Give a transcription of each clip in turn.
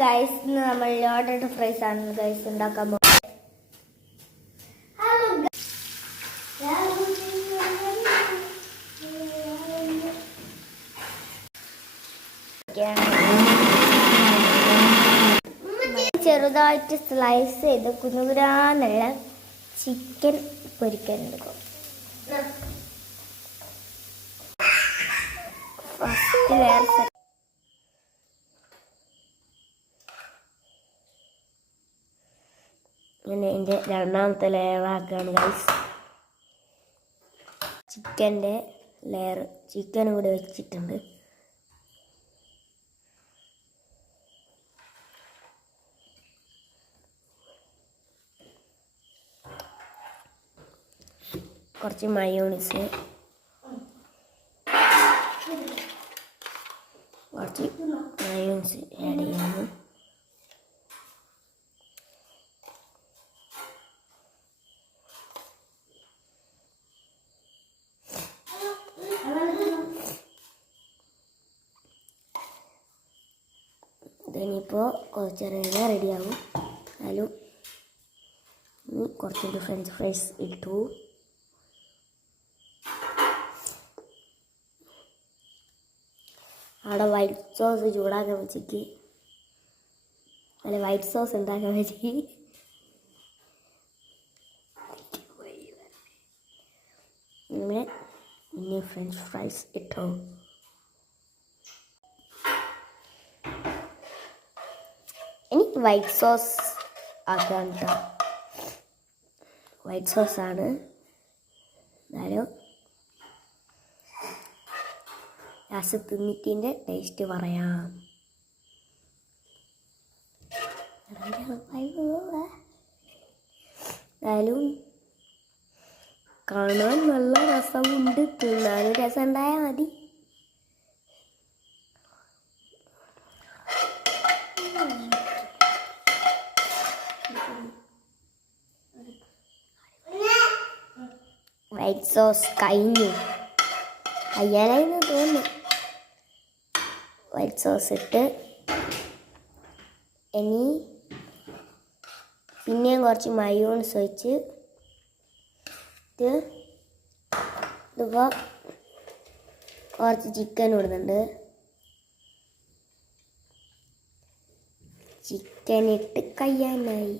Guys, നമ്മൾ loaded fries ആണ് guys ഉണ്ടാക്കാൻ പോകുന്നത്. ചെറുതായിട്ട് സ്ലൈസ് ചെയ്ത് കുനുകുരാന്നുള്ള ചിക്കൻ പൊരിക്കാൻ എടുക്കും. ഫസ്റ്റ് ലെയർ ഇങ്ങനെ ഇതിൻ്റെ രണ്ടാമത്തെ ലെയറാക്കുകയാണ് ഗൈസ്. ചിക്കൻ്റെ ലെയർ ചിക്കനും കൂടി വെച്ചിട്ടുണ്ട്. കുറച്ച് മയോണീസ്, ആഡ് ചെയ്യാം. ഇതിനിപ്പോൾ കുറച്ച് നേരം റെഡിയാവും. എന്നാലും കുറച്ചുകൂടി ഫ്രഞ്ച് ഫ്രൈസ് ഇട്ടു. അവിടെ വൈറ്റ് സോസ് ചൂടാക്കാൻ വെച്ചിട്ട് വൈറ്റ് സോസ് ഉണ്ടാക്കാൻ വെച്ചിട്ട് ഇങ്ങനെ ഇനി ഫ്രഞ്ച് ഫ്രൈസ് ഇട്ടു. എനിക്ക് വൈറ്റ് സോസ് ആക്കാൻ കേട്ടോ. വൈറ്റ് സോസാണ്. എന്നാലും ലാസ്റ്റ് തിന്നിട്ടിൻ്റെ ടേസ്റ്റ് പറയാം. എന്നാലും കാണാൻ നല്ല രസമുണ്ട്, തിന്നാനും രസം ഉണ്ടായാൽ മതി. വൈറ്റ് സോസ് കഴിയാനായിന്ന് തോന്നുന്നു. വൈറ്റ് സോസ് ഇട്ട് ഇനി പിന്നെയും കുറച്ച് മയോണീസ് ഒഴിച്ച് ഇതിപ്പോൾ കുറച്ച് ചിക്കൻ ഇടുന്നുണ്ട്. ചിക്കൻ ഇട്ട് കഴിയാനായി.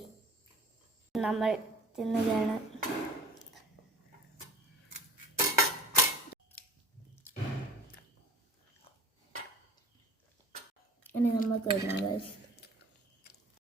നമ്മൾ തിന്നുകയാണ്. ഇനി നമ്മൾ തിന്നാം ഗൈസ്.